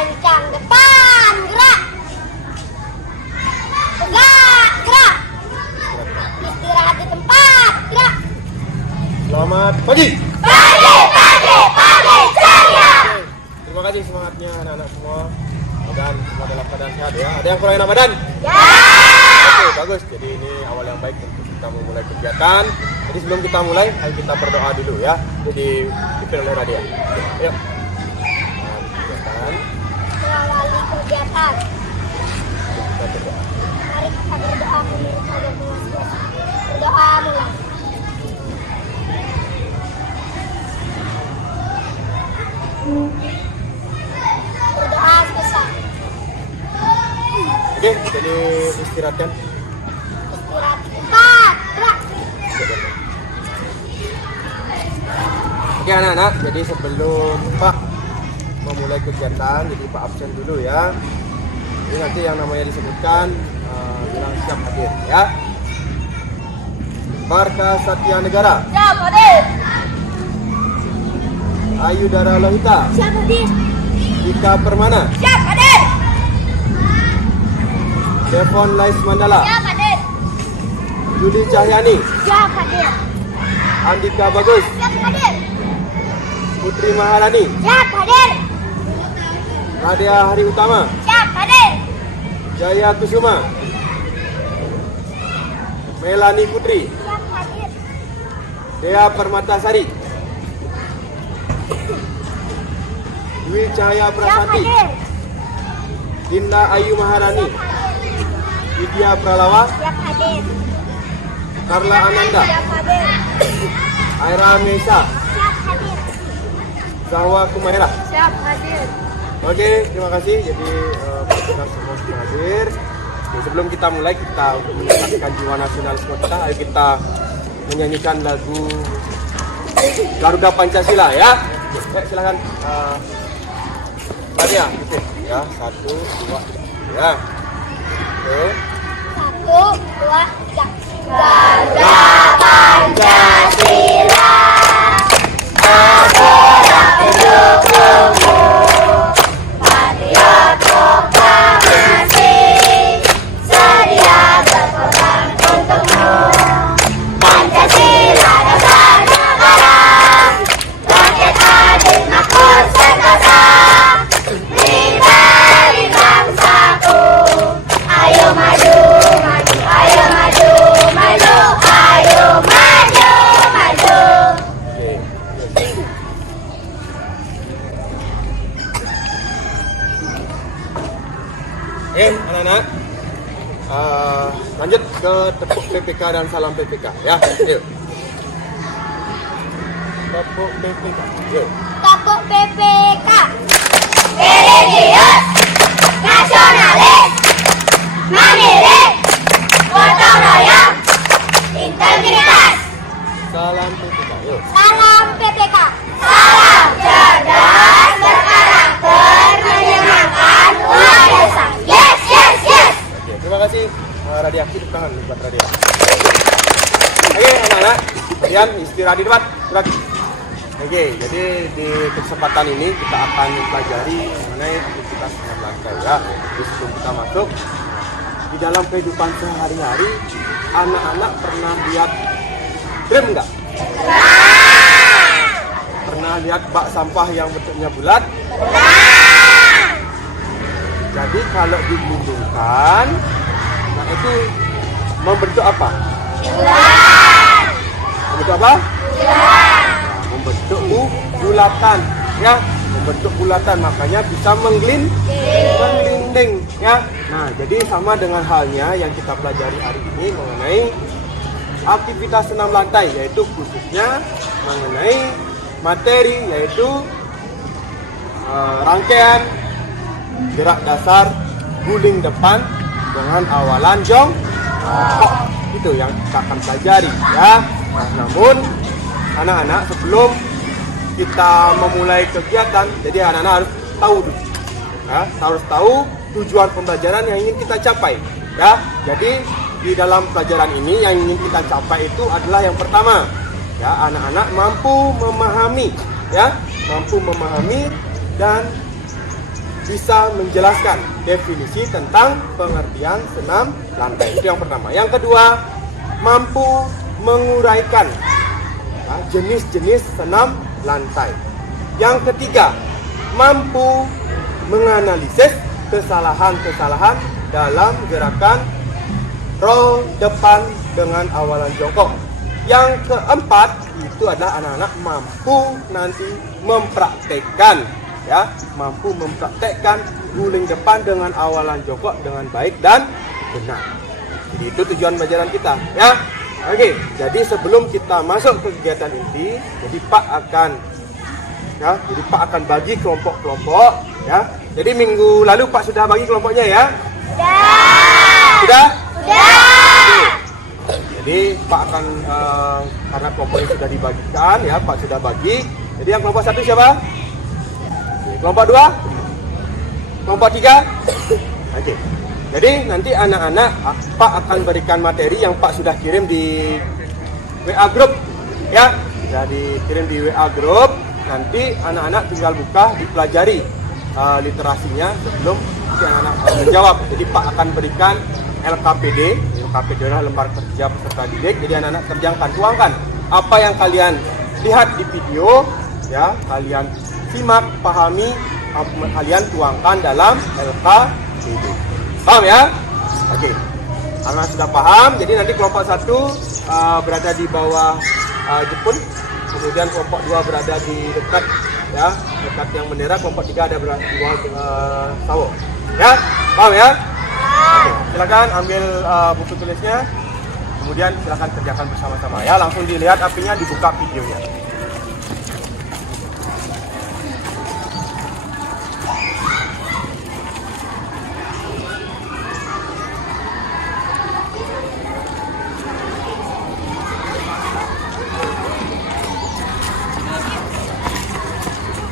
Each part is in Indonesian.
Kencang depan, gerak. Tegak, gerak. Istirahat di tempat, gerak. Selamat pagi. Pagi, ceria. Terima kasih semangatnya anak-anak semua. Dan semua dalam keadaan sehat ya. Ada yang kurang enak badan? Ya. Oke, bagus. Jadi ini awal yang baik untuk kita memulai kegiatan. Jadi sebelum kita mulai, ayo kita berdoa dulu ya. Jadi dipimpin oleh Radia. Yuk. Kegiatan. Mengawali kegiatan. Kita berdoa. Mari kita berdoa menurut agama masing-masing. Berdoa mulai. Berdoa selesai. Oke, jadi istirahatkan. Istirahat di tempat, gerak. Oke anak-anak, jadi sebelum Pak memulai kegiatan, jadi Pak absen dulu ya. Ini nanti yang namanya disebutkan bilang siap hadir ya. Marka Satya Negara, Siap hadir. Ayudara Lohita, Siap hadir. Dika Permana, Siap hadir. Devon Lais Mandala, Siap hadir. Yudi Cahyani, Siap hadir. Andika Bagus, Siap hadir. Putri Maharani, Siap hadir. Radia Hari Utama, Siap hadir. Jaya Kusuma, Melani Putri, Siap hadir. Dea Permatasari, Dwi Cahaya Siap Prasati, hadir. Dinda Ayu Maharani, Widya Pralawa, Siap hadir. Karla Ananda, Siap hadir. Aira Mesa, Siap hadir. Zahwa Kumaira. Siap hadir. Oke, terima kasih. Jadi kita semua sudah hadir. Oke, sebelum kita mulai, kita untuk meningkatkan jiwa nasionalisme kita, ayo kita menyanyikan lagu Garuda Pancasila ya. Oke, silakan. Radia, gitu ya. 1, 2, 3. Ya. Oke. 1, 2, 3. Garuda Pancasila. Patriot proklamasi, sedia berkorban untukmu. Pancasila dasar negara, rakyat adil makmur sentosa, berdiri bangsaku. Ayo maju, maju, ayo maju, maju, ayo maju, maju. Oke, anak-anak. Lanjut ke tepuk PPK dan salam PPK ya. Yuk. Tepuk PPK. Yuk. Tepuk PPK. Religius, nasionalis, mandiri, gotong royong, integritas. Salam PPK. Yuk. Salam PPK. Salam cerdas, berkarakter, menyenangkan, luar biasa. Yes, yes, yes. Oke, terima kasih. Radia, tepuk tangan buat Radia. Oke, anak-anak, kalian istirahat di depan. Istirahat. Oke, jadi di kesempatan ini kita akan mempelajari mengenai aktivitas olahraga ya. Jadi sebelum kita masuk, di dalam kehidupan sehari-hari, anak-anak pernah lihat drum nggak? Pernah lihat bak sampah yang bentuknya bulat? Jadi kalau digelindingkan, nah itu membentuk apa? Membentuk apa? Membentuk bulatan, ya. Membentuk bulatan, makanya bisa menggelinding, ya. Nah, jadi sama dengan halnya yang kita pelajari hari ini mengenai aktivitas senam lantai, yaitu khususnya mengenai materi, yaitu rangkaian gerak dasar guling depan dengan awalan jongkok. Itu yang kita akan pelajari ya. Nah, namun anak-anak sebelum kita memulai kegiatan, jadi anak-anak harus tahu dulu ya, harus tahu tujuan pembelajaran yang ingin kita capai ya. Jadi di dalam pelajaran ini yang ingin kita capai itu adalah yang pertama ya, anak-anak mampu memahami ya, mampu memahami dan bisa menjelaskan definisi tentang pengertian senam lantai. Itu yang pertama. Yang kedua, mampu menguraikan jenis-jenis senam lantai. Yang ketiga, mampu menganalisis kesalahan-kesalahan dalam gerakan roll depan dengan awalan jongkok. Yang keempat, itu adalah anak-anak mampu nanti mempraktekkan, ya, mampu mempraktekkan guling depan dengan awalan jongkok dengan baik dan benar. Jadi itu tujuan pelajaran kita, ya. Oke, jadi sebelum kita masuk ke kegiatan inti, jadi Pak akan bagi kelompok-kelompok, ya. Jadi minggu lalu Pak sudah bagi kelompoknya, ya. Sudah? Jadi Pak akan karena kelompoknya sudah dibagikan, ya, Pak sudah bagi. Jadi yang kelompok 1 siapa? Kelompok 2? Kelompok 3? Oke. Jadi nanti anak-anak Pak akan berikan materi yang Pak sudah kirim di WA group, ya. Sudah dikirim di WA group. Nanti anak-anak tinggal buka, dipelajari literasinya sebelum si anak-anak menjawab. Jadi Pak akan berikan LKPD adalah lembar kerja peserta didik. Jadi anak-anak kerjakan, tuangkan apa yang kalian lihat di video, ya, kalian simak, pahami, kalian tuangkan dalam LKPD. Paham, ya? Oke. Karena sudah paham, jadi nanti kelompok 1 berada di bawah Jepun, kemudian kelompok 2 berada di dekat yang bendera, kelompok 3 ada berada di bawah Sawo. Ya? Paham, ya? Oke, silakan ambil buku tulisnya, kemudian silakan kerjakan bersama-sama, ya. Langsung dilihat apinya, dibuka videonya.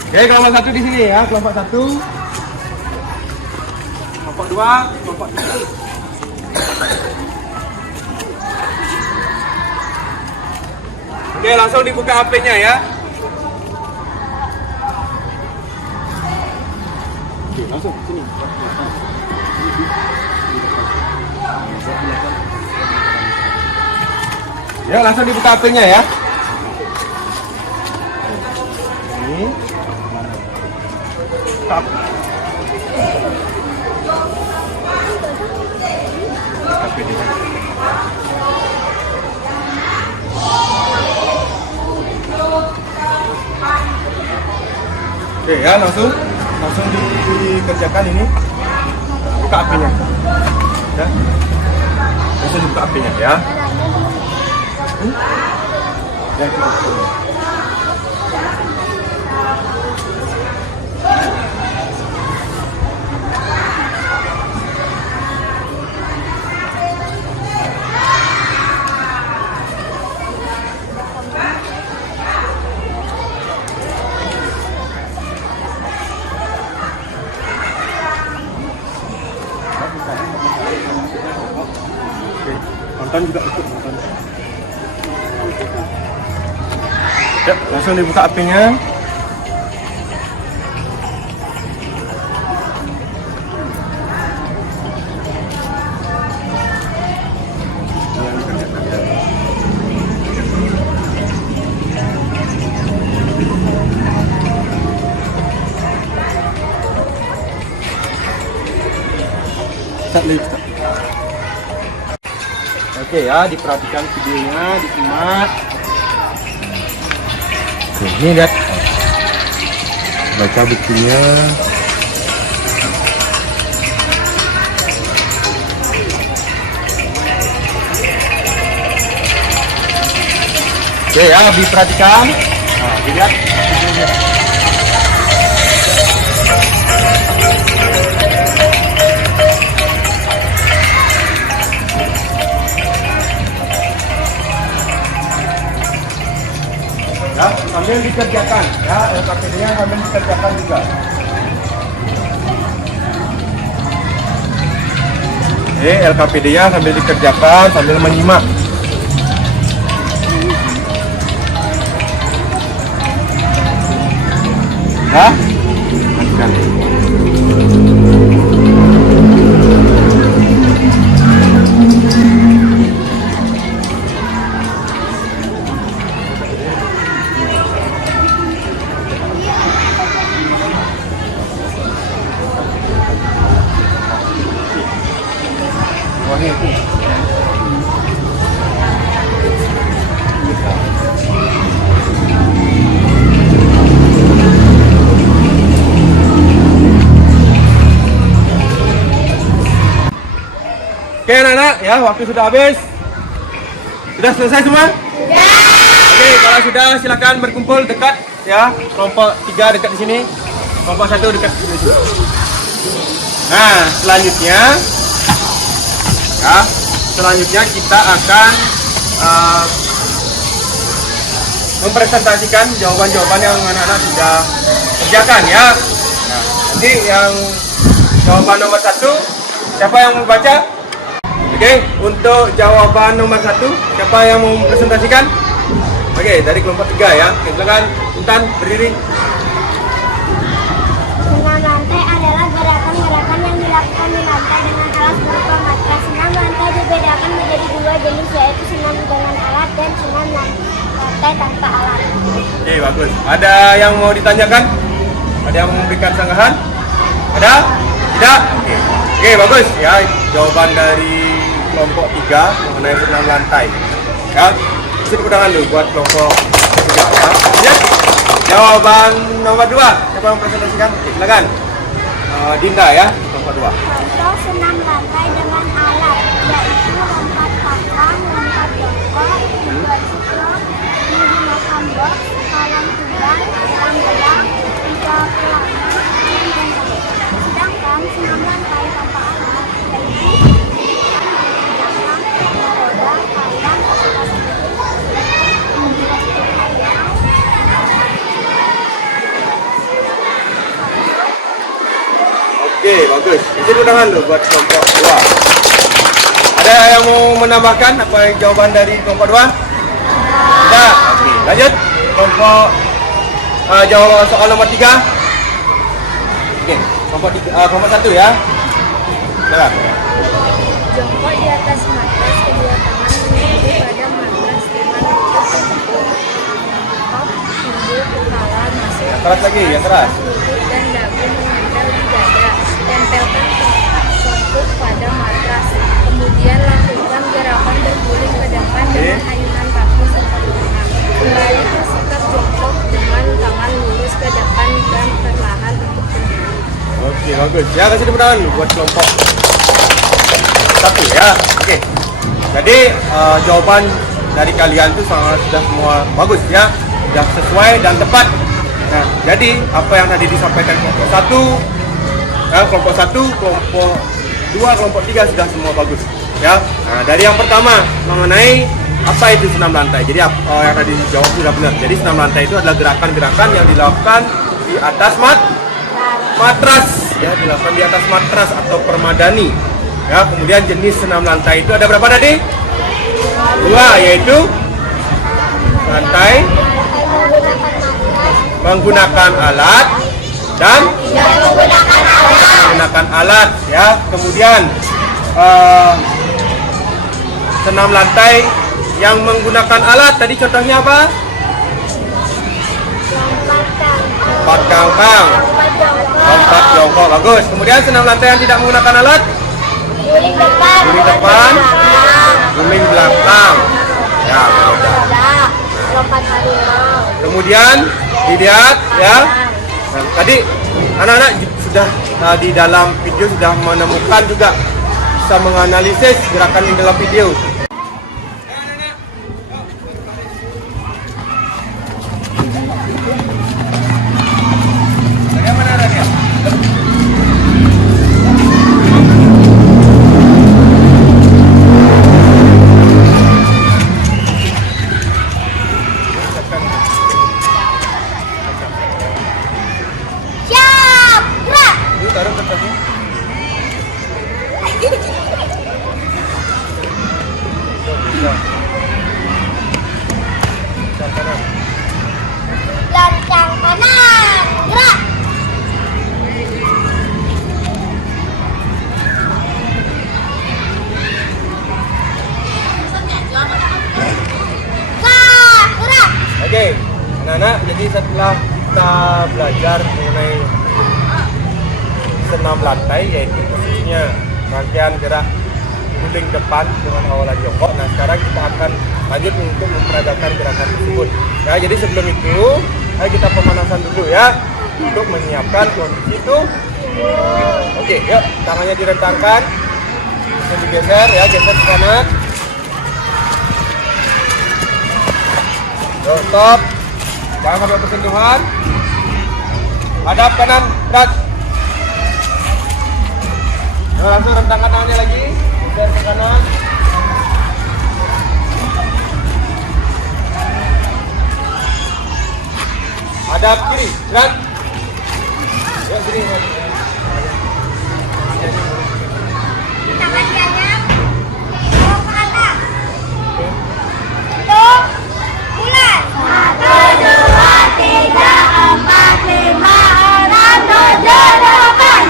Oke, kelompok 1 di sini, ya. Kelompok 1, kelompok 2, kelompok 3. Oke, langsung dibuka HP-nya, ya. Oke, langsung sini. Ya, langsung dibuka HP-nya, ya. Ini. Stop. Oke, ya, langsung dikerjakan ini. Buka apinya, ya. Langsung dibuka apinya, ya. Ya, kita buka. Nonton juga ikut nonton. Ya, langsung dibuka apinya. Oke, ya, diperhatikan videonya, disimak. Oke, ini lihat, baca bukunya. Oke, ya, diperhatikan. Nah, dilihat videonya. Ya, sambil dikerjakan, ya, LKPD-nya sambil dikerjakan juga. Oke, LKPD-nya sambil dikerjakan, sambil menyimak. Ya, lanjutkan. anak-anak ya, waktu sudah habis. Sudah selesai semua? Oke, kalau sudah silakan berkumpul dekat ya. Kelompok 3 dekat di sini. Kelompok 1 dekat di sini. Nah, selanjutnya kita akan mempresentasikan jawaban-jawaban yang anak-anak sudah kerjakan ya. Nah, nanti yang jawaban nomor 1, siapa yang mau baca? Oke, untuk jawaban nomor 1, siapa yang mau presentasikan? Oke, dari kelompok 3 ya. Oke, silakan Intan berdiri. Senam lantai adalah gerakan-gerakan yang dilakukan di lantai dengan alat berupa matras. Senam lantai dibedakan menjadi 2 jenis, yaitu senam dengan alat dan senam lantai tanpa alat. Oke, bagus. Ada yang mau ditanyakan? Ada yang memberikan sanggahan? Ada? Tidak? Oke, bagus ya. Jawaban dari kelompok 3 mengenai senam lantai. Ya, kasih tepuk tangan dulu buat kelompok 3 ya. Jawaban nomor 2, siapa yang presentasikan? Oke, silakan. Dinda ya, kelompok 2. Contoh senam lantai dengan alat, yaitu lompat papan, lompat jongkok, membuat siklop, menggunakan box, palang tunggang, palang belang, menjawab ulangan, dan lain-lain. Sedangkan senam lantai tanpa alat, yaitu belakang, roda, palang, atas membuat ayam, Oke, bagus. Kasih tepuk tangan dulu buat kelompok 2. Ada yang mau menambahkan apa jawaban dari kelompok 2? Tidak. Oke, lanjut. Kelompok jawab soal nomor 3. Oke, kelompok 1 ya. Silakan. jongkok di atas matras, kedua tangan menyentuh pada matras dengan lutut hidung kepala masuk Yang keras lagi, yang keras. lutut dan dagu menempel di dada. Tempelkan tengkuk pada matras. Kemudian lakukan gerakan berguling ke depan dengan ayunan kaki sempurna. Kembali ke sikap jongkok dengan tangan lurus ke depan dan perlahan untuk berdiri. Oke, bagus. Ya, kasih tepuk tangan buat kelompok 1 ya. Oke. Jadi jawaban dari kalian tuh sudah semua bagus ya. Sudah sesuai dan tepat. Nah, jadi apa yang tadi disampaikan kelompok 1, kelompok 1, kelompok 2, kelompok 3 sudah semua bagus ya. Nah, dari yang pertama mengenai apa itu senam lantai. Jadi yang tadi dijawab sudah benar. Jadi senam lantai itu adalah gerakan-gerakan yang dilakukan di atas matras ya, dilakukan di atas matras atau permadani ya. Kemudian jenis senam lantai itu ada berapa tadi? 2, yaitu lantai menggunakan alat dan menggunakan alat ya. Kemudian senam lantai yang menggunakan alat tadi contohnya apa? Lompat kangkang, lompat jongkok, bagus. Kemudian senam lantai yang tidak menggunakan alat? Guling depan, guling belakang. Ya, mudah. Lompat harimau. Kemudian dilihat ya. Nah, tadi anak-anak sudah di dalam video sudah menemukan juga bisa menganalisis gerakan di dalam video. Bagaimana Radia? Siap, gerak. Ini taruh kertasnya. Lancang kanan, gerak. Gerak. Oke, anak-anak, jadi setelah kita belajar mengenai senam lantai, yaitu khususnya rangkaian gerak guling depan dengan awalan jongkok. Nah, sekarang kita akan lanjut untuk memperagakan gerakan tersebut. Ya, jadi sebelum itu, ayo kita pemanasan dulu ya, untuk menyiapkan kondisi itu. Oke, yuk, tangannya direntangkan. Bisa digeser ya, geser ke kanan. Tuh, stop. Jangan sampai bersentuhan. Hadap kanan, berat. Nah, langsung rentangkan tangannya lagi. Geser ke kanan. Hadap kiri, berat. Ya, sini. Tangan diangkat. Bawa ke atas. Hitung. Mulai. 1, 2, 3, 4, 5, 6, 7, 8.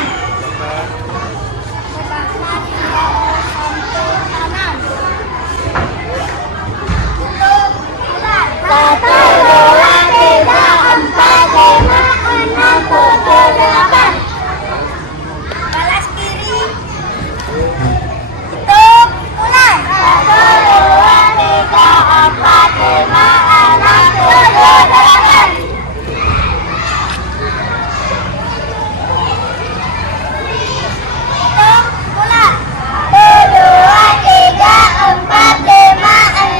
Satu, dua, tiga, empat, lima, enam, tujuh, delapan. Balas kiri. Hitung. Mulai. 1, 2, 3, 4, 5, 6, 7, 8. Hitung. Mulai. 1, 2, 3, 4, 5,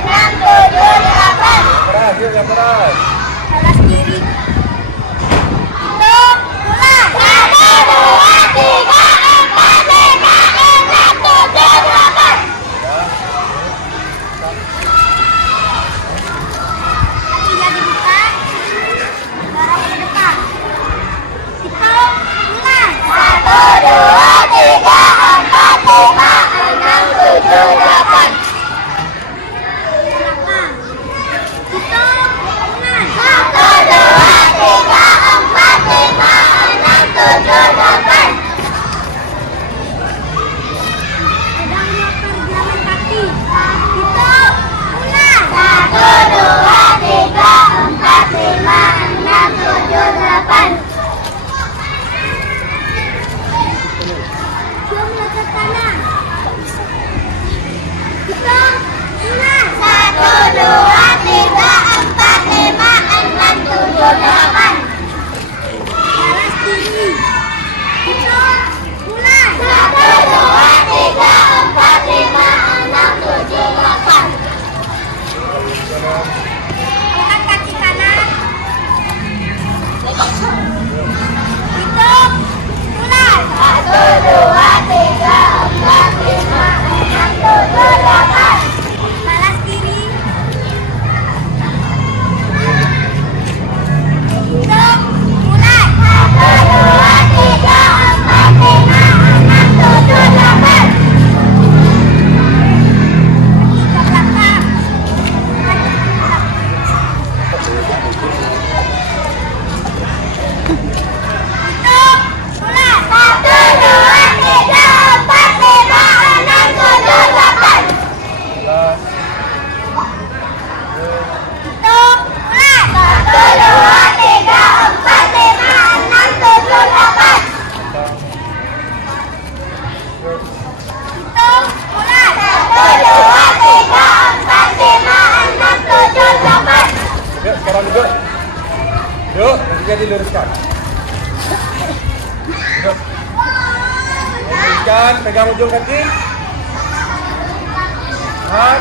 6, 7, 8. Keras, yuk yang keras. Balas kiri. Hitung. Mulai. 1, 2, 3, 4, 5, 6, 7, 8. Kakinya dibuka. Dorong ke depan. Hitung. Mulai. 1, 2, 3, 4, 5, 6, 7, 8. Belakang. Hitung. Mulai. 1, 2, 3, 4, 5, 6, 7, 8. Pedang motor jalan kaki. Hitung. Mulai. 1, 2, 3, 4, 5, 6, 7, 8. Cium lutut kanan. Hitung. Mulai. 1, 2, 3, 4, 5, 6, 7, 8. Balas kiri. Hitung. Mulai. 1, 2, 3, 4, 5, 6, 7, 8. Angkat kaki kanan. Hitung. Mulai. 1, 2, 3, 4, 5, 6, 7, 8. Balas kiri. Hitung. Mulai. 1, 2, 3, 4, 5, 6, 7, 8. Kaki ke belakang. Kaki ke belakang. Hitung. Mulai. 1, 2, 3, 4, 5, 6, 7, 8. Keras. Hitung. Mulai. 1, 2, 3, 4, 5, 6, 7, 8. Hitung. Mulai. 1, 2, 3, 4, 5, 6, 7, 8. Yuk, sekarang duduk. Yuk, kakinya diluruskan. Duduk. Luruskan, pegang ujung kaki. Tahan.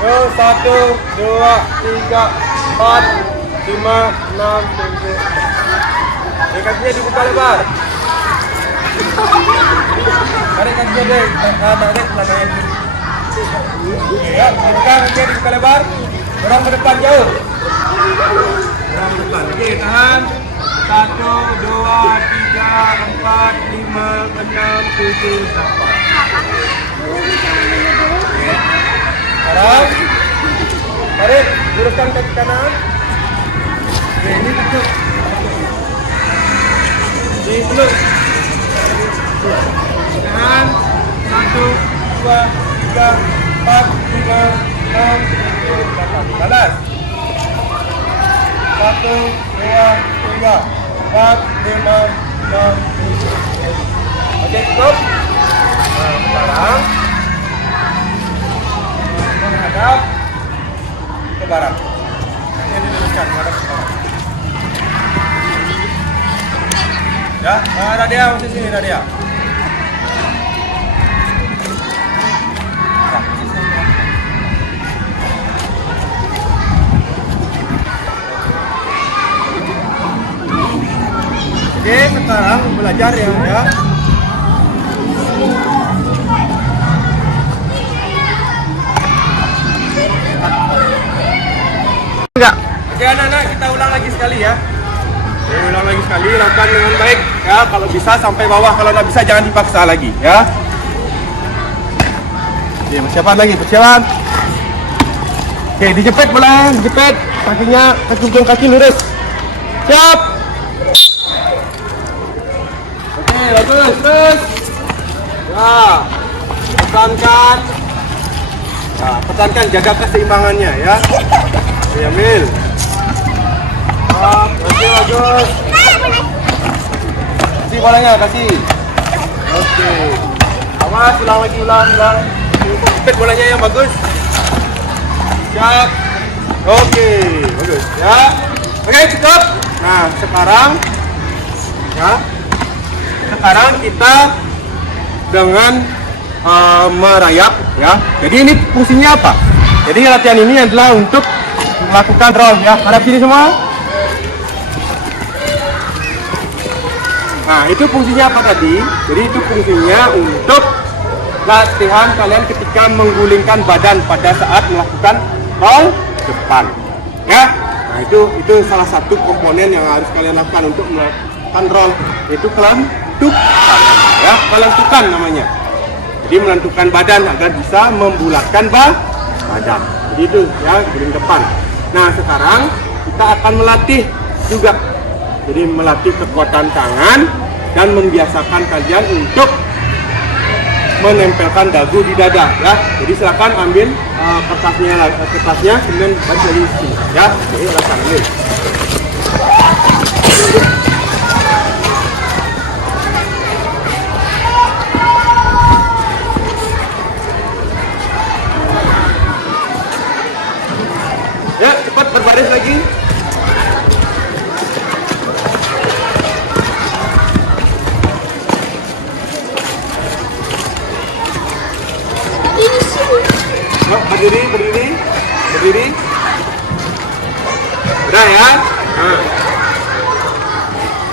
Yuk, 1, 2, 3, 4, 5, 6, 7. Ini kakinya dibuka lebar. Tarik kakinya deh, tarik belakangnya. Ya, buka kakinya dibuka lebar. Dorong ke depan jauh. Dorong ke depan. Oke, tahan. 1, 2, 3, 4, 5, 6, 7, 8. Sekarang tarik, luruskan kaki kanan. Oke, ini tutup. Dipeluk. Tahan. 1, 2, 3, 4, 5, 6, 7, 8. Balas. 1, 2, 3, 4, 5, 6, 7. Oke, stop. Nah, sekarang menghadap ke barat. Ini diluruskan, menghadap ke barat. Ya, Nadia, masih sini Nadia. Oke, sekarang belajar ya. Enggak. Oke anak-anak, kita ulang lagi sekali ya. Oke, ulang lagi sekali, lakukan dengan baik ya. Kalau bisa sampai bawah, kalau nggak bisa jangan dipaksa lagi ya. Oke, persiapan lagi, persiapan. Oke, dijepit boleh, dijepit. Kakinya, kaki lurus. Siap. Oke, bagus, terus. Ya, pertahankan. Ya, pertahankan, jaga keseimbangannya ya. Oke, ambil. Oke, bagus. Kasih bolanya, kasih. Oke. Awas, ulang lagi, ulang. Jepit bolanya yang bagus. Siap. Oke, bagus ya. Oke, cukup. Nah, sekarang kita dengan merayap ya. Jadi ini fungsinya apa? Jadi latihan ini adalah untuk melakukan roll ya. Hadap sini semua. Nah, itu fungsinya apa tadi? Jadi itu fungsinya untuk latihan kalian ketika menggulingkan badan pada saat melakukan roll depan. Ya. Nah, itu salah satu komponen yang harus kalian lakukan untuk melakukan roll, yaitu kelentukan. Ya, kelentukan namanya. Jadi melentukan badan agar bisa membulatkan badan. Jadi itu ya, guling depan. Nah, sekarang kita akan melatih juga. Jadi melatih kekuatan tangan dan membiasakan kalian untuk menempelkan dagu di dada ya. Jadi silakan ambil kertasnya kemudian baca di sini ya. Oke, silakan ambil. Ya, cepat berbaris lagi. Berdiri. Udah ya. Nah.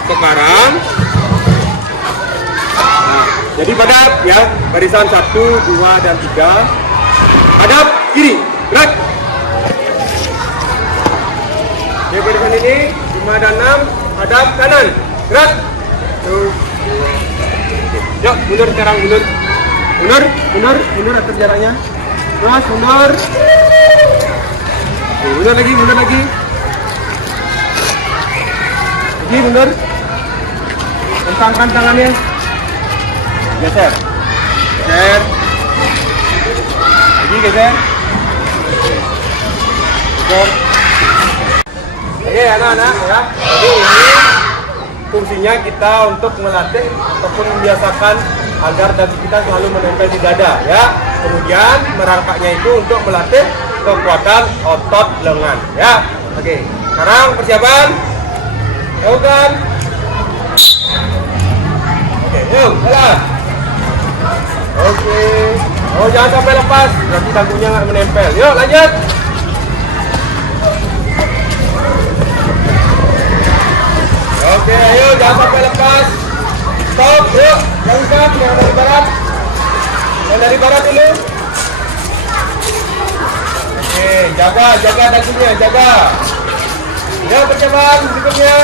Sekarang jadi hadap ya, barisan 1, 2, dan 3. Hadap kiri, gerak. Oke, barisan ini 5 dan 6, hadap kanan, gerak. 1, 2, 3. Yuk, mundur sekarang, mundur atas jaraknya. Terus mundur. Oke, mundur lagi. Lagi mundur. Tentangkan tangannya. Geser. Lagi geser. Oke, anak-anak ya. Jadi ini fungsinya kita untuk melatih ataupun membiasakan agar dada kita selalu menempel di dada ya. Kemudian merangkaknya itu untuk melatih kekuatan otot lengan ya. Oke, sekarang persiapan. Lakukan. Oke, yuk, jalan. Oke. Oh, jangan sampai lepas, berarti dagunya nggak menempel. Yuk, lanjut. Oke, ayo jangan sampai lepas. Stop, yuk, langkah yang dari barat. Yang dari barat dulu. Oke, jaga dagunya, jaga. Ya, percobaan berikutnya.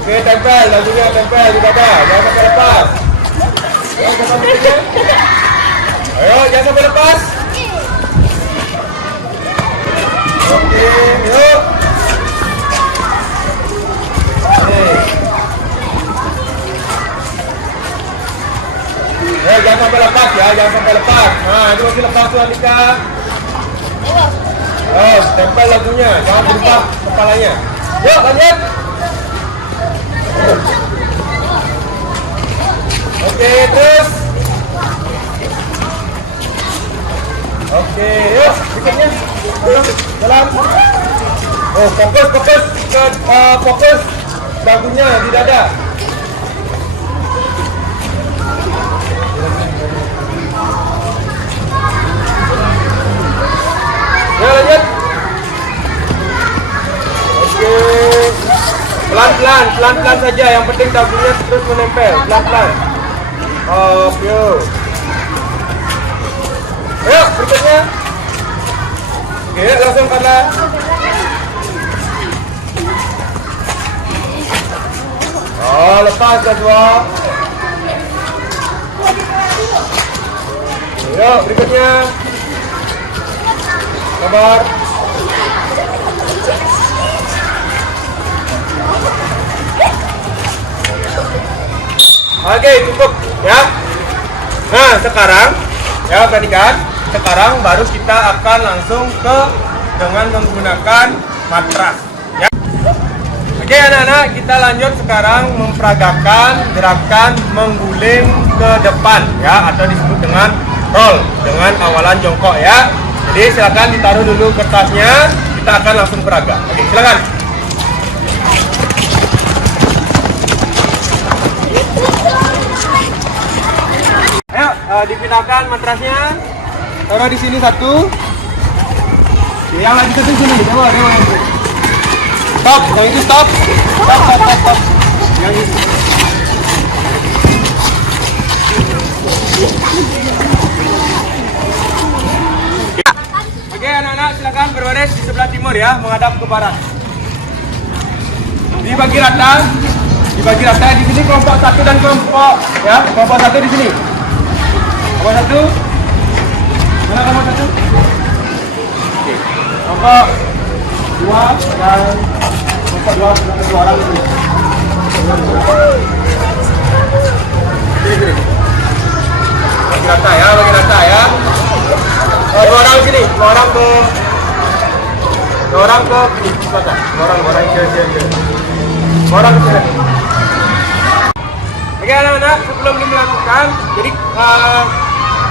Oke, tempel dagunya, tempel di dada, jangan sampai lepas. Ayo, jangan sampai lepas. Oke, yuk. Jangan sampai lepas ya, jangan sampai lepas. Nah, itu masih lepas tuh Anika. Oh, tempel lagunya, jangan berubah kepalanya. Yuk, lanjut. Oke, terus. Oke, yuk, berikutnya. Jalan. Oh, fokus dagunya di dada. Ya, lanjut. Oke. Pelan-pelan saja. Yang penting dagunya terus menempel. Pelan-pelan. Oke. Ayo, berikutnya. Oke, langsung kanan. Lepas kedua. Ayo, berikutnya. Sabar. Oke, cukup ya. Nah, sekarang ya perhatikan. Sekarang baru kita akan langsung ke dengan menggunakan matras ya. Oke anak-anak, kita lanjut sekarang memperagakan gerakan mengguling ke depan ya, atau disebut dengan roll dengan awalan jongkok ya. Jadi silakan ditaruh dulu kertasnya, kita akan langsung peraga. Oke, silakan. Ayo, dipindahkan matrasnya. Taruh di sini satu. Yang lagi satu sini, dewa. Stop, yang itu stop. Stop. Yang itu. Oke, anak-anak silakan berbaris di sebelah timur ya, menghadap ke barat. Dibagi rata di sini kelompok satu dan kelompok ya, kelompok satu di sini. Kelompok satu. Mana kelompok satu? Oke. Kelompok dua dan kelompok dua orang di sini. Sini. Bagi rata ya. Dua orang di sini, dua orang ke sini, selatan. Dua orang ke sini. Oke anak-anak, sebelum dilakukan, jadi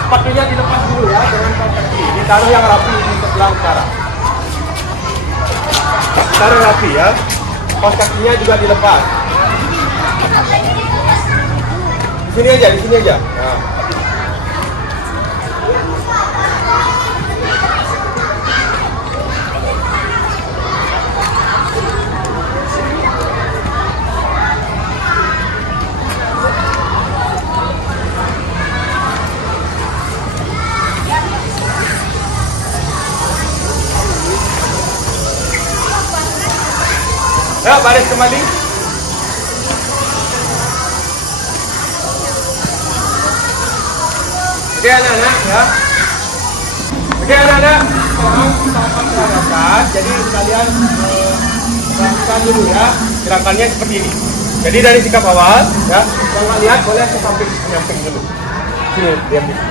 sepatunya dilepas dulu ya, dengan kaos kaki. Ditaruh yang rapi di sebelah utara. Taruh rapi ya. Kaos kakinya juga dilepas. Di sini aja. Nah. Ya, baris kembali. Oke anak-anak ya. Sekarang kita akan peragakan. Jadi kalian lakukan dulu ya. Gerakannya seperti ini. Jadi dari sikap awal ya, jangan lihat, boleh ke samping dulu. Sini, diam di sini.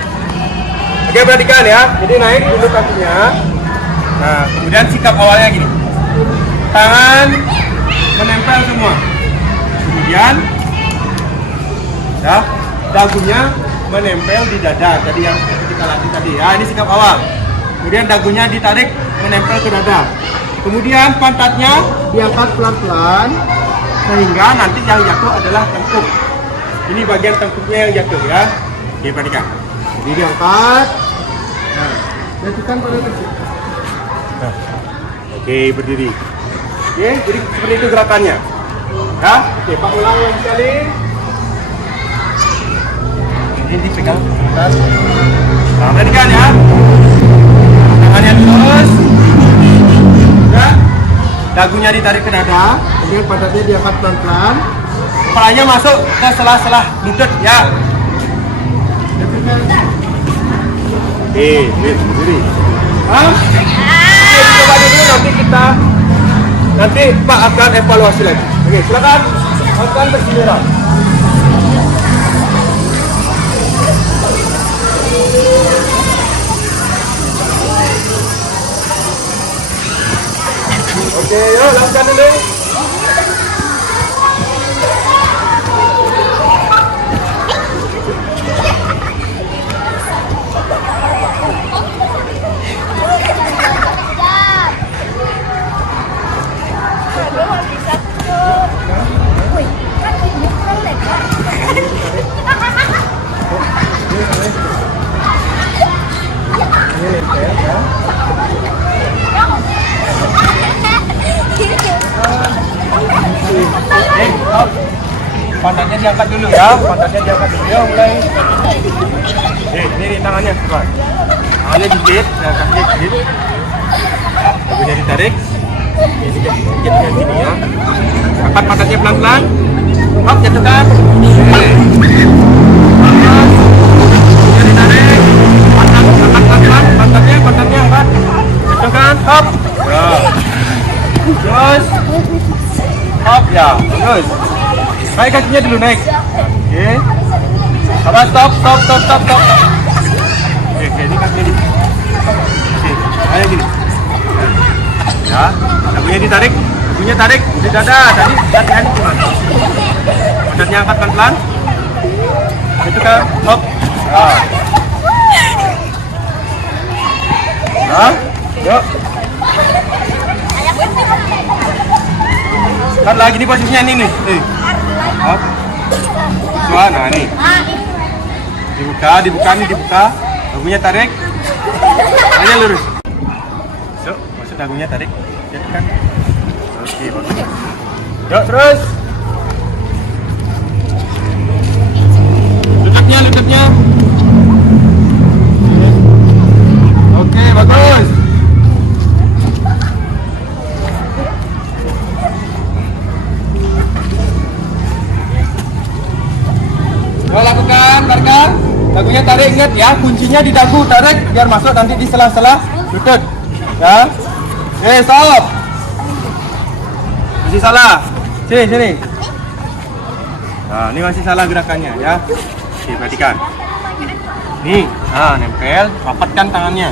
Oke, perhatikan ya. Jadi naik dulu kakinya. Nah, kemudian sikap awalnya gini. Tangan menempel semua. Kemudian ya, dagunya menempel di dada. Tadi yang kita latih tadi ya, ini sikap awal. Kemudian dagunya ditarik menempel ke dada. Kemudian pantatnya diangkat pelan-pelan sehingga nanti yang jatuh adalah tengkuk. Ini bagian tengkuknya yang jatuh ya. Oke, perhatikan. Jadi diangkat. Nah, jatuhkan pada tengkuk. Nah. Oke, berdiri. Oke, jadi seperti itu gerakannya. Ya, oke, Pak ulang lagi sekali. Ini dipegang. Nah, perhatikan ya. Tangannya lurus. Ya. Dagunya ditarik ke dada. Kemudian pantatnya diangkat pelan-pelan. Kepalanya masuk ke sela-sela lutut ya. Oke, berdiri. Oke, coba dulu nanti Pak akan evaluasi lagi. Oke, silakan akan bergiliran. Oke, yuk lakukan dulu. pantatnya diangkat dulu ya. Pantatnya diangkat dulu ya, mulai. Ini tangannya, Tuan. Tangannya gigit, ya, kakinya gigit. Ya, dagunya ditarik. Ini gigit kayak gini ya. Angkat pantatnya pelan-pelan. Hop, jatuhkan. Dagunya ditarik. Angkat pelan-pelan. Pantatnya angkat. Jatuhkan, hop. Ya. Terus. Hop, ya. Terus. Naik kakinya dulu, naik. Oke. Sabar, stop. Oke, ini kakinya di. Oke, ayo gini. Ya, dagunya ditarik, dagunya tarik di dada. Tadi latihan cuma. Badannya angkat pelan-pelan. Itu kan, hop. Ya. Yuk. Kan lagi di posisinya ini nih. Hop. Nah, nih. Dibuka. Dagunya tarik. Hanya lurus. Yuk, masuk dagunya tarik. Jadikan. Oke, bagus. Yuk, terus. Lututnya. Oke, bagus. Yuk, lakukan, Barka. Dagunya tarik, ingat ya, kuncinya di dagu, tarik biar masuk nanti di sela-sela lutut. Ya. Oke, stop. Masih salah. Sini. Nah, ini masih salah gerakannya ya. Oke, perhatikan. Nih, nempel, rapatkan tangannya.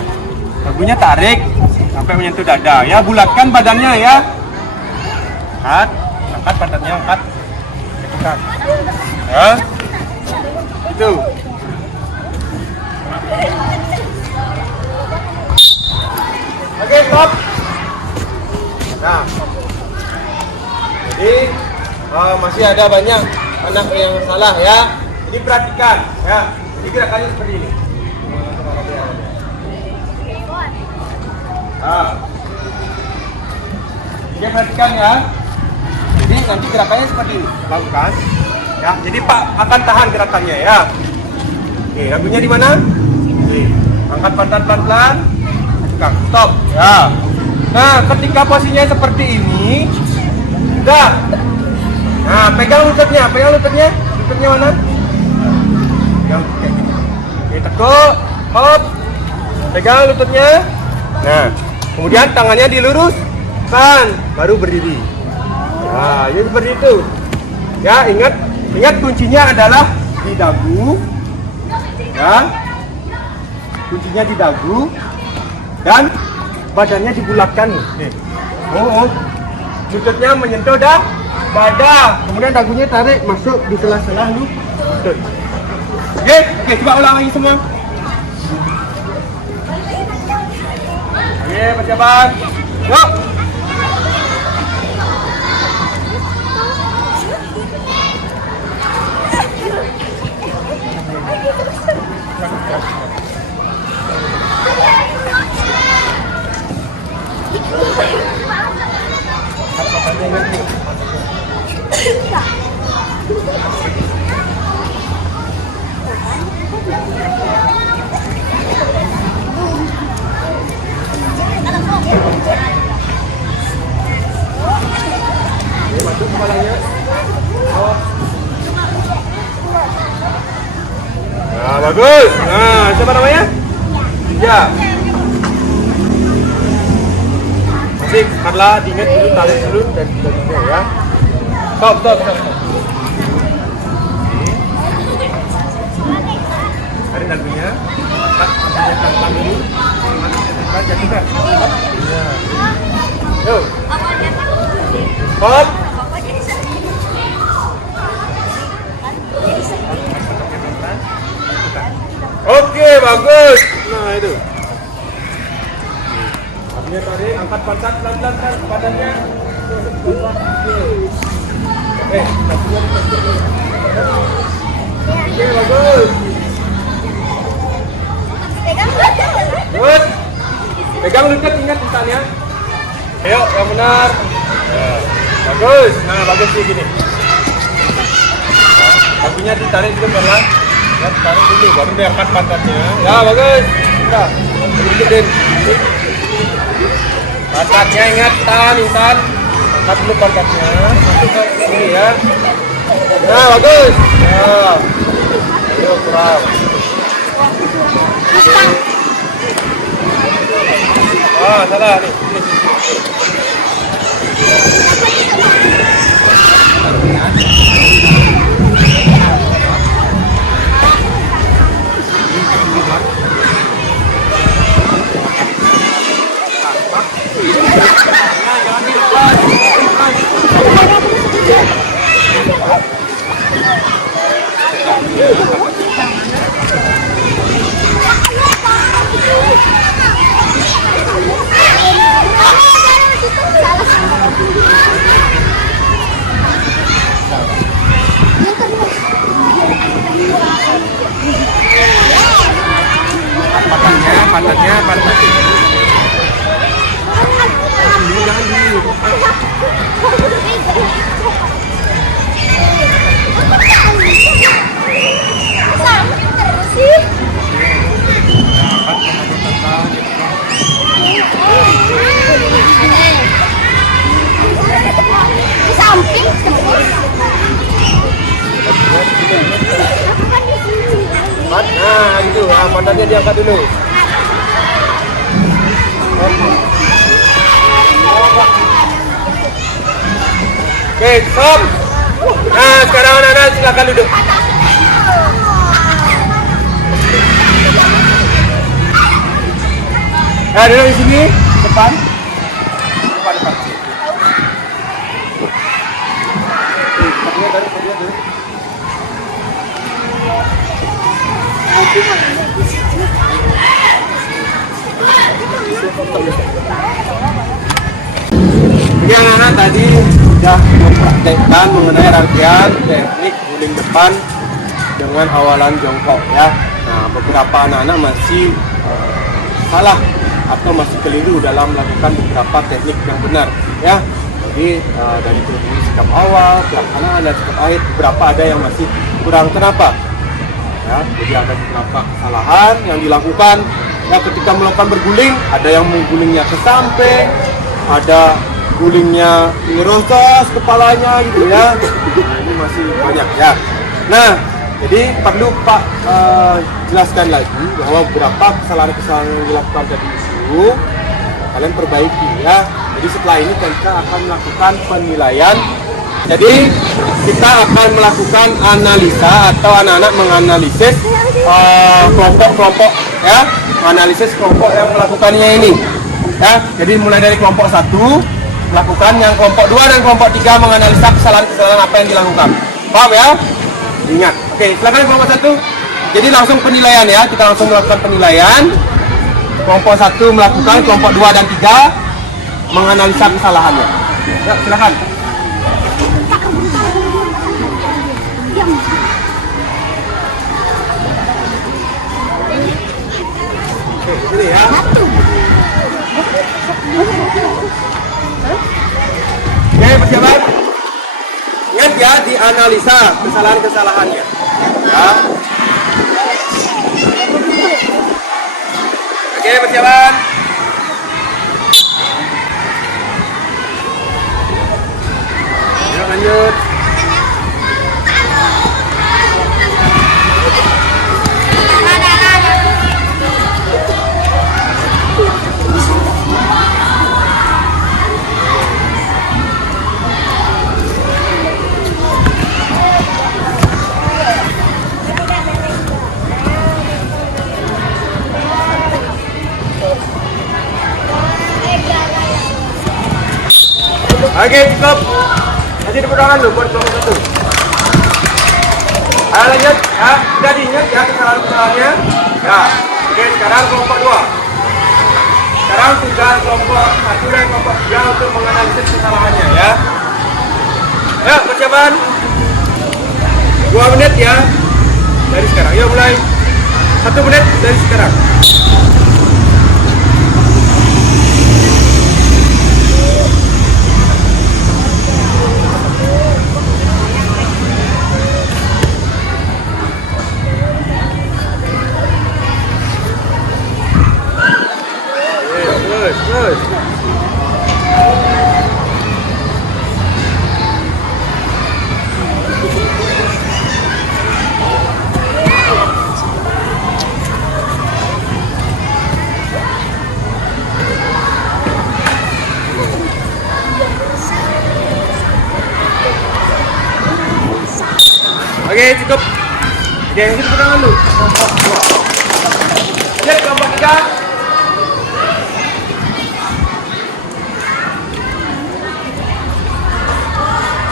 Dagunya tarik sampai menyentuh dada ya, bulatkan badannya ya. Angkat pantatnya, angkat. Tekan. Ya. Itu. Oke, stop. Nah, jadi masih ada banyak anak yang salah ya. Jadi perhatikan ya. Jadi gerakannya seperti ini. Jadi perhatikan ya. Jadi nanti gerakannya seperti ini. Lakukan. Ya, jadi Pak akan tahan gerakannya ya. Oke, dagunya di mana? Oke, angkat pantat pelan-pelan. Stop. Ya. Nah, ketika posisinya seperti ini, udah. Nah, pegang lututnya. Lututnya mana? Yang kayak gini. Oke, tekuk. Hop. Pegang lututnya. Nah, kemudian tangannya diluruskan, baru berdiri. Nah, ini seperti itu. Ya, ingat kuncinya adalah di dagu. Ya. Kuncinya di dagu. Dan badannya dibulatkan nih. Lututnya menyentuh dada. Kemudian dagunya tarik masuk di sela-sela lutut. Oke, coba ulang lagi semua. Oke, persiapan. Yuk. Masuk kepalanya. Nah, bagus. Nah, siapa namanya? Ya. Masih, Carla, diingat dulu, tarik dulu dan ya. Stop. Tarik dagunya. Angkat dulu. Jatuhkan. Ya. Yuk. Stop. Oke, bagus. Nah, itu. Dagunya tarik, angkat pantat pelan-pelan badannya. Dagunya ditarik. Oke, bagus. Good. Pegang lutut, ingat misalnya. Ayo, yang benar. Ya. Bagus. Nah, bagus sih gini. kakinya ditarik dulu pelan. Ya, tarik dulu, baru diangkat pantatnya. Ya, bagus. Udah, ikutin. Pantatnya ingat, Intan. Angkat dulu pantatnya. Masuk ke sini ya. Nah, bagus. Nah, ayo kurang. Ah, salah nih. Pantatnya. Nah, gitu. Pantatnya diangkat dulu. Oke, stop. Nah, sekarang anak-anak silakan duduk. Nah, duduk di sini, depan. Depan. Jadi anak-anak tadi sudah mempraktekkan mengenai rangkaian teknik guling depan dengan awalan jongkok ya. Nah, beberapa anak-anak masih salah atau masih keliru dalam melakukan beberapa teknik yang benar ya. Jadi dari sikap awal, sikap kanan dan sikap akhir, beberapa ada yang masih kurang. Kenapa? Ya, jadi ada beberapa kesalahan yang dilakukan ya ketika melakukan berguling. Ada yang menggulingnya ke samping, ada gulingnya ngerosot kepalanya gitu ya. Nah, ini masih banyak ya. Nah, jadi perlu Pak jelaskan lagi bahwa beberapa kesalahan-kesalahan yang dilakukan tadi itu kalian perbaiki ya. Jadi setelah ini kita akan melakukan penilaian. Jadi kita akan melakukan analisa atau anak-anak menganalisis kelompok-kelompok ya, analisis kelompok yang melakukannya ini ya. Jadi mulai dari kelompok 1 melakukan, yang kelompok 2 dan kelompok 3 menganalisa kesalahan-kesalahan apa yang dilakukan. Paham ya? Ingat. Oke, silakan kelompok 1. Jadi langsung penilaian ya, kita langsung melakukan penilaian. Kelompok 1 melakukan, kelompok 2 dan 3 menganalisa kesalahannya. Ya, silakan. Oke, sini ya. Oke, persiapan. Ingat ya, dianalisa kesalahan-kesalahannya. Ya. Oke, persiapan. Yuk, lanjut. Oke, cukup. Kasih tepuk tangan dulu buat kelompok 1. Ayo lanjut ya, sudah diingat ya kesalahan-kesalahannya. Ya, oke, sekarang kelompok 2. Sekarang sudah kelompok 1 dan kelompok 3 untuk menganalisis kesalahannya ya. Ya, persiapan 2 menit ya dari sekarang. Yuk mulai. 1 menit dari sekarang. Oke, cukup. Oke, yang itu pegangan dulu. Kelompok 2. Lanjut, kelompok 3.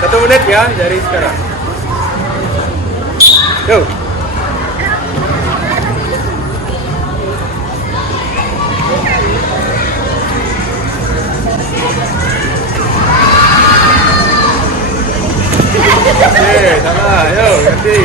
Satu menit ya dari sekarang. Yuk. Oke, salah. Yuk, ganti.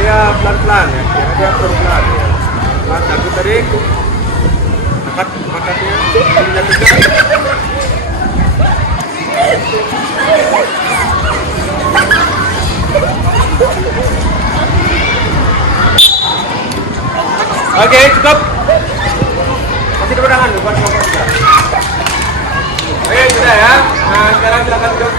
Dia pelan-pelan ya, dia pelan-pelan ya. Pelan, dagu tarik, angkat angkatnya, ininya tegak. Oke, cukup. Masih di pegangan, bukan kelompok 3. Oke, sudah ya. Nah, sekarang silakan duduk.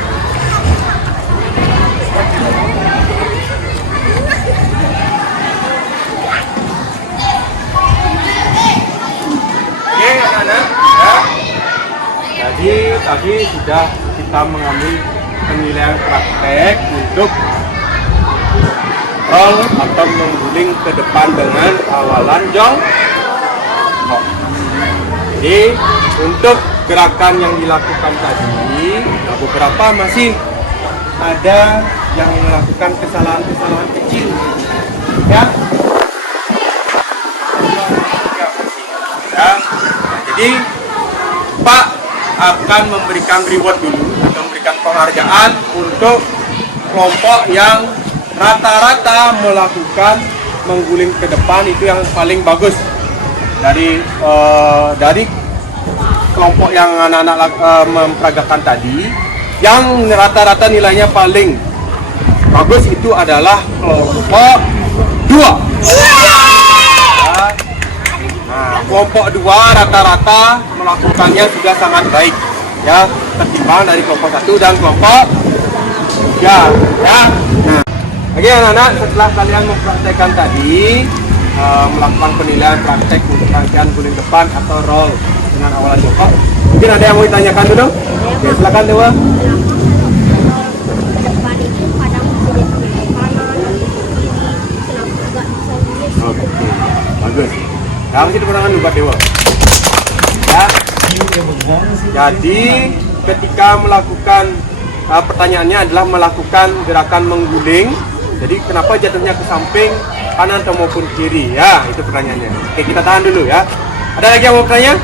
Oke, anak-anak ya. Jadi tadi sudah kita mengambil penilaian praktek untuk roll atau mengguling ke depan dengan awalan jongkok. Jadi untuk gerakan yang dilakukan tadi, beberapa masih ada yang melakukan kesalahan-kesalahan kecil, ya. Jadi Pak akan memberikan reward dulu atau memberikan penghargaan untuk kelompok yang rata-rata melakukan mengguling ke depan, itu yang paling bagus dari kelompok yang anak-anak memperagakan tadi. Yang rata-rata nilainya paling bagus itu adalah kelompok 2. Nah, kelompok 2 rata-rata melakukannya sudah sangat baik ya, ketimbang dari kelompok 1 dan kelompok 3 ya. Nah, oke anak-anak, setelah kalian mempraktekkan tadi melakukan penilaian praktek untuk rangkaian guling depan atau roll dengan awalan jongkok, mungkin ada yang mau ditanyakan dulu? Oke, silakan Dewa. Depan itu kadang bisa jadi kanan, kiri, juga bisa tulis. Oke, bagus. Nah, masih diperangan dulu buat Dewa. Ya. Jadi ketika melakukan pertanyaannya adalah melakukan gerakan mengguling. Jadi kenapa jatuhnya ke samping kanan atau maupun kiri? Ya, itu pertanyaannya. Oke, kita tahan dulu ya. Ada lagi yang mau bertanya?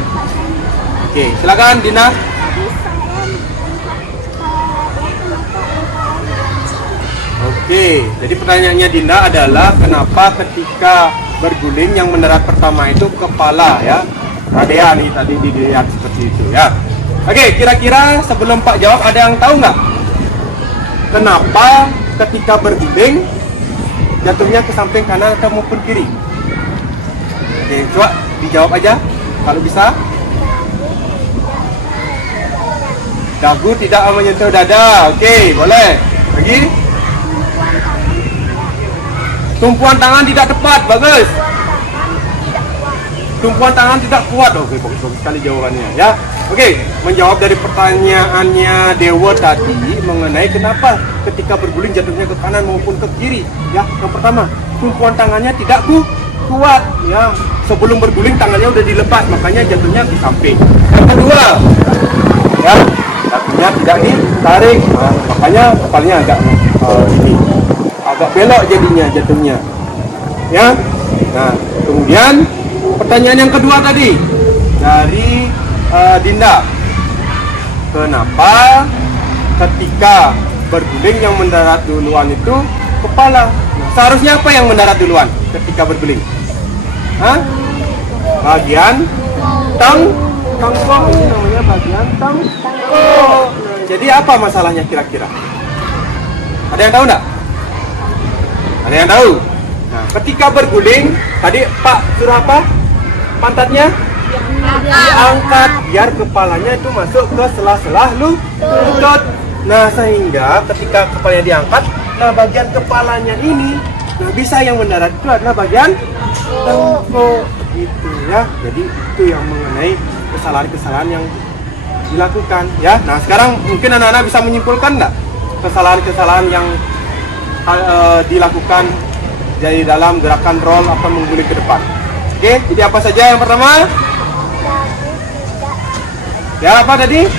Oke, silakan Dina. Oke, jadi pertanyaannya Dinda adalah kenapa ketika berguling yang mendarat pertama itu kepala ya. Radea nih tadi dilihat seperti itu ya. Oke, kira-kira sebelum Pak jawab ada yang tahu nggak? Kenapa ketika berguling jatuhnya ke samping kanan atau maupun kiri? Oke, coba dijawab aja kalau bisa. Dagu tidak menyentuh dada. Oke, boleh. Lagi. Tumpuan tangan tidak tepat, bagus. Tumpuan tangan tidak kuat. Oke, bagus sekali jawabannya ya. Oke, menjawab dari pertanyaannya Dewa tadi mengenai kenapa ketika berguling jatuhnya ke kanan maupun ke kiri. Ya, yang pertama, tumpuan tangannya tidak kuat ya. Sebelum berguling tangannya udah dilepas, makanya jatuhnya di samping. Yang kedua, ya, kakinya tidak ditarik, nah, makanya kepalanya agak agak belok jatuhnya ya. Nah, kemudian pertanyaan yang kedua tadi dari Dinda, kenapa ketika berguling yang mendarat duluan itu kepala? Nah, seharusnya apa yang mendarat duluan ketika berguling? Hah? Bagian tangkong, ini namanya bagian tangkong. Jadi apa masalahnya kira-kira? Ada yang tahu enggak? Ada yang tahu? Nah, ketika berguling, tadi Pak suruh apa? Pantatnya diangkat biar kepalanya itu masuk ke sela-sela lutut. Nah, sehingga ketika kepalanya diangkat, Nah, bagian kepalanya ini, nah bisa yang mendarat itu adalah bagian tengkuk gitu ya. Jadi itu yang mengenai kesalahan-kesalahan yang dilakukan ya. Nah, sekarang mungkin anak-anak bisa menyimpulkan nggak kesalahan-kesalahan yang dilakukan dari dalam gerakan roll atau mengguling ke depan. Oke, jadi apa saja yang pertama? Ya, apa tadi?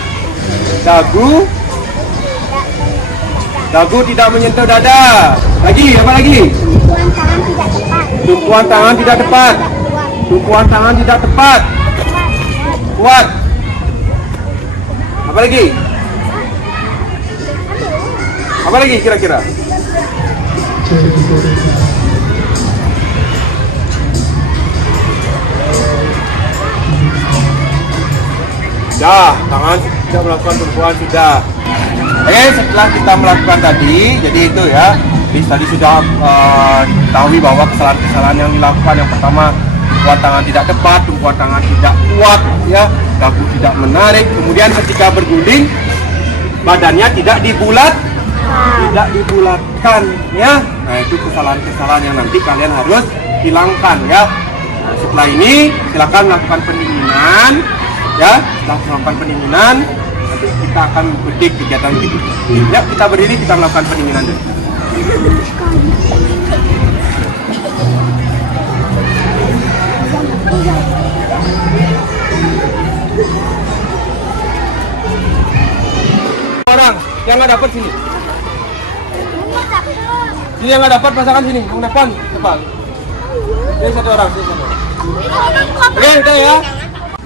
Dagu tidak menyentuh dada. Lagi, apa lagi? Tumpuan tangan tidak tepat. Tumpuan tangan tidak tepat. Kuat. Apa lagi? Apa lagi kira-kira? Sudah, tangan tidak melakukan tumpuan sudah. Setelah kita melakukan tadi, jadi itu ya, tadi sudah ketahui bahwa kesalahan-kesalahan yang dilakukan yang pertama, tumpuan tangan tidak tepat, tumpuan tangan tidak kuat, ya, dagu tidak menarik. Kemudian ketika berguling, badannya tidak dibulatkan, ya. Nah, itu kesalahan-kesalahan yang nanti kalian harus hilangkan, ya. Nah, setelah ini silakan melakukan pendinginan, ya. Setelah melakukan pendinginan, nanti kita akan mengikuti kegiatan berikutnya. Ya, kita berdiri, kita melakukan pendinginan dulu. Orang yang nggak dapat sini. Ini yang nggak dapat pasangan sini, yang depan. Ini satu orang, Oke, kita ya.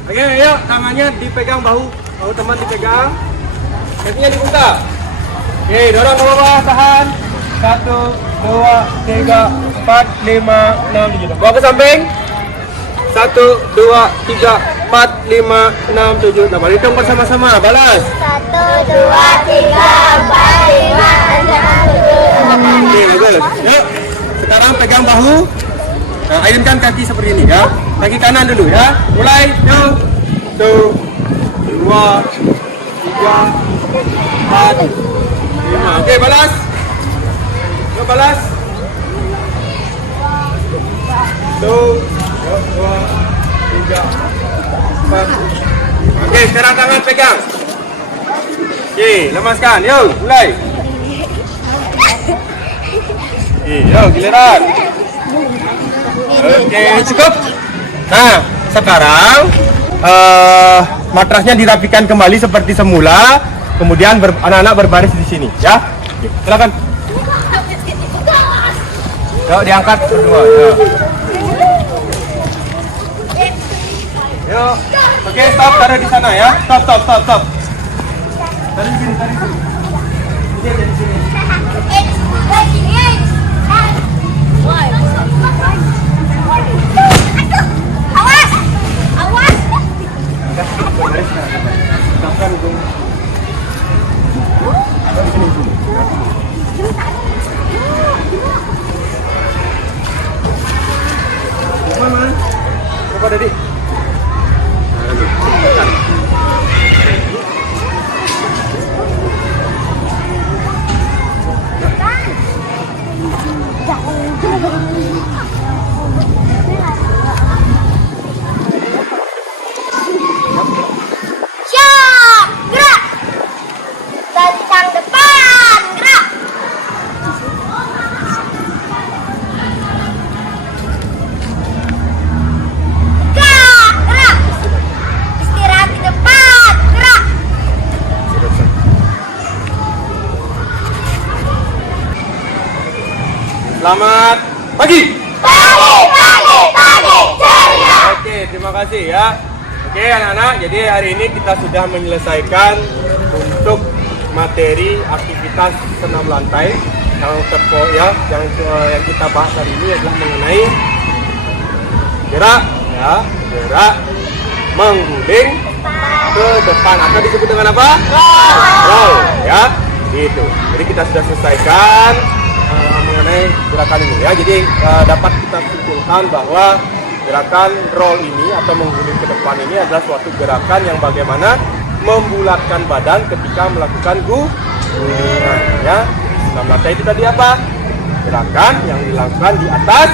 Oke, yuk, tangannya dipegang bahu teman dipegang, kakinya dibuka. Oke, dorong ke bawah, tahan. 1, 2, 3, 4, 5, 6, 7. Bawa ke samping. 1, 2, 3, 4, 5, 6, 7. Nah, hitung bersama-sama. Balas. 1, 2, 3, 4, 5, 6, 7. Oke, bagus. Yuk, sekarang pegang bahu. Nah, ayunkan kaki seperti ini ya. Kaki kanan dulu ya. Mulai. Yuk. 1, 2, 3, 4, 5. Oke, balas. Yuk, balas. 1, 2, 3, 4. Oke, sekarang tangan pegang. Oke, lemaskan. Yuk, mulai. Yuk, giliran. Oke, cukup. Nah, sekarang matrasnya dirapikan kembali seperti semula. Kemudian anak-anak berbaris di sini, ya. Silakan. Yuk, diangkat berdua. Yuk. Yuk. Oke, stop. Taruh di sana ya. Stop. Taruh di sini. Ini aja di sini. Mana? Coba tadi. Siap, gerak. Tentang depan, gerak. Gerak. Istirahat di depan, gerak. Selamat pagi. Pagi, ceria. Oke, terima kasih ya. Oke anak-anak, jadi hari ini kita sudah menyelesaikan untuk materi aktivitas senam lantai yang kita bahas hari ini adalah mengenai gerak mengguling ke depan atau disebut dengan apa? Roll ya, gitu. Jadi kita sudah selesaikan mengenai gerakan ini ya. Jadi dapat kita simpulkan bahwa gerakan roll ini atau mengguling ke depan ini adalah suatu gerakan yang bagaimana membulatkan badan ketika melakukan gulingan ya. Nah, senam lantai itu tadi apa? Gerakan yang dilakukan di atas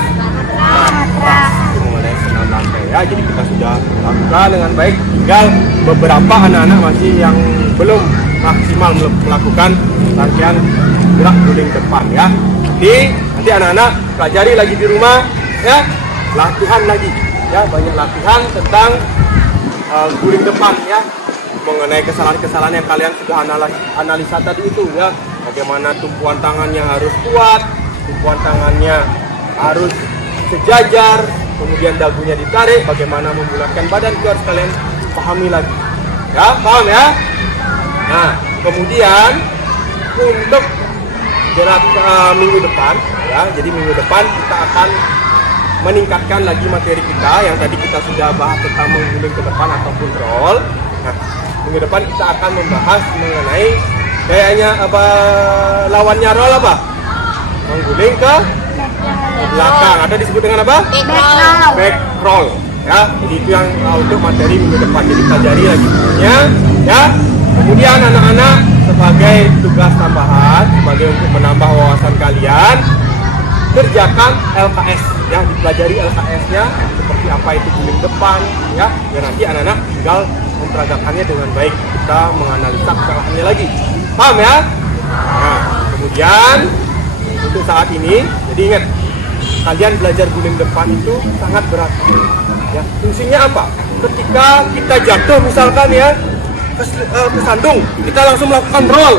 matras. Itu mengenai senam lantai ya. Jadi kita sudah lakukan dengan baik. Tinggal beberapa anak-anak masih yang belum maksimal melakukan rangkaian gerak guling depan ya. Jadi nanti anak-anak pelajari lagi di rumah ya, latihan lagi ya, banyak latihan tentang guling depan ya, mengenai kesalahan-kesalahan yang kalian sudah analisa tadi itu ya, bagaimana tumpuan tangannya harus kuat, tumpuan tangannya harus sejajar, kemudian dagunya ditarik, bagaimana membulatkan badan itu harus kalian pahami lagi ya, paham ya. Nah kemudian untuk gerak minggu depan ya, jadi minggu depan kita akan meningkatkan lagi materi kita yang tadi kita sudah bahas tentang mengguling ke depan ataupun roll. Nah minggu depan kita akan membahas mengenai kayaknya apa lawannya roll apa? Mengguling ke belakang atau disebut dengan apa? Back roll ya. Jadi itu yang untuk materi minggu depan, jadi pelajari lagi ya. Kemudian anak-anak sebagai tugas tambahan, sebagai untuk menambah wawasan kalian, kerjakan LKS ya, dipelajari LKS-nya seperti apa itu guling depan ya, dan nanti anak-anak tinggal memperagakannya dengan baik, kita menganalisa kesalahannya lagi, paham ya. Nah kemudian untuk saat ini, jadi ingat kalian belajar guling depan itu sangat berarti ya. Fungsinya apa? Ketika kita jatuh misalkan ya, kesandung, kita langsung melakukan roll.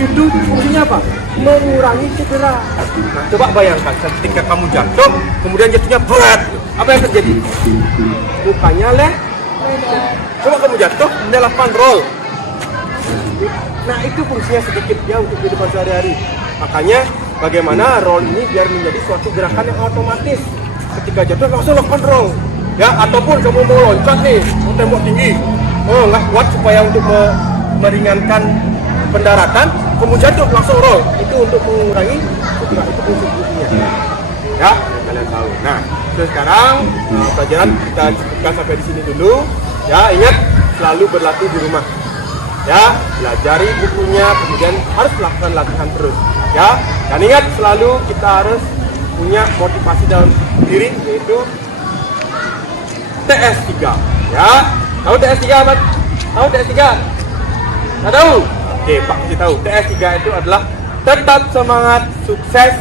Itu fungsinya apa? Mengurangi cedera. Nah, coba bayangkan ketika kamu jatuh, kemudian jatuhnya berat, apa yang terjadi? Mukanya lecet. Coba kamu jatuh, kemudian lakukan roll. Nah, itu fungsinya sedikit ya untuk kehidupan sehari-hari. Makanya bagaimana roll ini biar menjadi suatu gerakan yang otomatis. Ketika jatuh langsung lakukan roll. Ya, ataupun kamu mau loncat nih, mau tembok tinggi. Oh, nggak kuat supaya untuk meringankan pendaratan, kemudian tuh langsung roll. Itu untuk mengurangi cedera, itu fungsinya. Ya, kalian tahu. Nah, terus sekarang pelajaran kita cukupkan sampai di sini dulu. Ya, ingat selalu berlatih di rumah. Ya, pelajari bukunya, kemudian harus melakukan latihan terus. Ya, dan ingat selalu kita harus punya motivasi dalam diri, yaitu TS3. Ya, tahu TS3 apa? Tahu TS3? Nggak tahu? Oke, Pak kasih tahu. TS3 itu adalah tetap semangat, sukses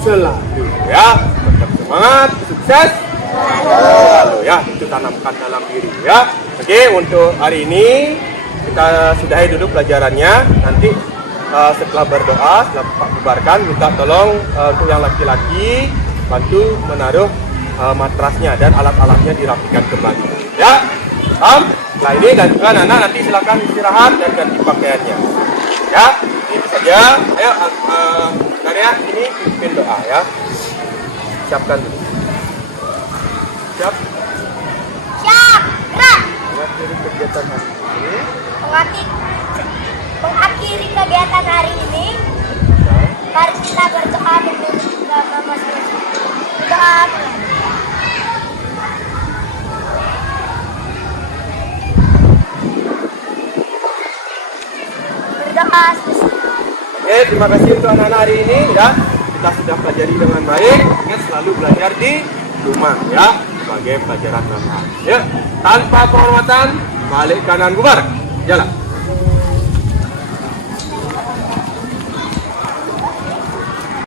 selalu. Ya, tetap semangat, sukses selalu. Ya, itu tanamkan dalam diri. Ya, oke. Untuk hari ini kita sudahi dulu pelajarannya. Nanti setelah berdoa, setelah Pak bubarkan, minta tolong untuk yang laki-laki bantu menaruh matrasnya dan alat-alatnya dirapikan kembali. Ya, setelah ini dan juga anak nanti silakan istirahat dan ganti pakaiannya. Ya, itu saja. Ayo, Karya ini pimpin doa ya. Siapkan dulu. Siap. Siap, gerak. Mengakhiri kegiatan hari ini. Mengakhiri kegiatan hari ini. Mari kita berdoa menurut agama masing-masing. Berdoa. Oke, terima kasih untuk anak-anak hari ini ya. Kita sudah pelajari dengan baik. Ingat selalu belajar di rumah ya, sebagai pelajaran tambahan. Ya, tanpa penghormatan balik kanan bubar. Jalan.